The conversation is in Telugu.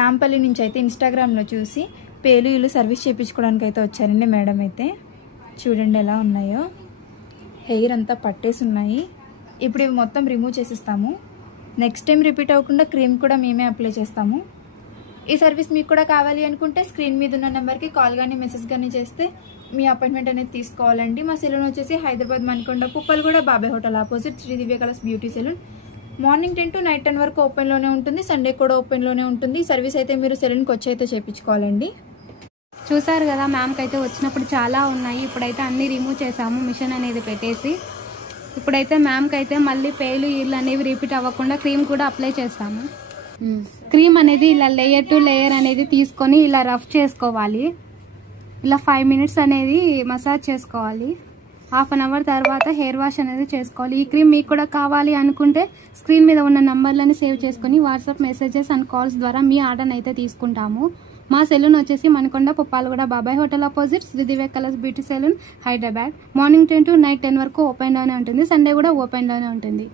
నాంపల్లి నుంచి అయితే ఇన్స్టాగ్రామ్లో చూసి పేలు ఇల్లు సర్వీస్ చేయించుకోవడానికి అయితే వచ్చారండి మేడం అయితే. చూడండి ఎలా ఉన్నాయో, హెయిర్ అంతా పట్టేసి ఉన్నాయి. ఇప్పుడు ఇవి మొత్తం రిమూవ్ చేసిస్తాము. నెక్స్ట్ టైం రిపీట్ అవ్వకుండా క్రీమ్ కూడా మేమే అప్లై చేస్తాము. ఈ సర్వీస్ మీకు కూడా కావాలి అనుకుంటే స్క్రీన్ మీద ఉన్న నెంబర్కి కాల్ కానీ మెసేజ్ కానీ చేస్తే మీ అపాయింట్మెంట్ అనేది తీసుకోవాలండి. మా సెలూన్ వచ్చేసి Hyderabad Manikonda Puppalaguda Babai hotel opposite Shri Divya colours beauty salon. Morning 10 to night 10 వరకు ఓపెన్లోనే ఉంటుంది. సండే కూడా ఓపెన్లోనే ఉంటుంది. సర్వీస్ అయితే మీరు సెలూన్కి వచ్చి అయితే చేయించుకోవాలండి. చూసారు కదా, మ్యామ్కి అయితే వచ్చినప్పుడు చాలా ఉన్నాయి. ఇప్పుడైతే అన్నీ రిమూవ్ చేసాము మిషన్ అనేది పెట్టేసి. ఇప్పుడైతే మ్యామ్కి అయితే మళ్ళీ పేలు ఇళ్ళు అనేవి రిపీట్ అవ్వకుండా క్రీమ్ కూడా అప్లై చేస్తాము. క్రీమ్ అనేది ఇలా లేయర్ టు లేయర్ అనేది తీసుకొని ఇలా రఫ్ చేసుకోవాలి. ఇలా 5 minutes అనేది మసాజ్ చేసుకోవాలి. హాఫ్ అన్ అవర్ తర్వాత హెయిర్ వాష్ అనేది చేసుకోవాలి. ఈ క్రీమ్ మీకు కూడా కావాలి అనుకుంటే స్క్రీన్ మీద ఉన్న నంబర్లని సేవ్ చేసుకుని వాట్సాప్ మెసేజెస్ అండ్ కాల్స్ ద్వారా మీ ఆర్డర్ అయితే తీసుకుంటాము. మా సెలూన్ వచ్చేసి Manikonda Puppalaguda Babai hotel opposite Shri Divya colours beauty salon Hyderabad. Morning 10 to night 10 వరకు ఓపెన్లోనే ఉంటుంది. సండే కూడా ఓపెన్లోనే ఉంటుంది.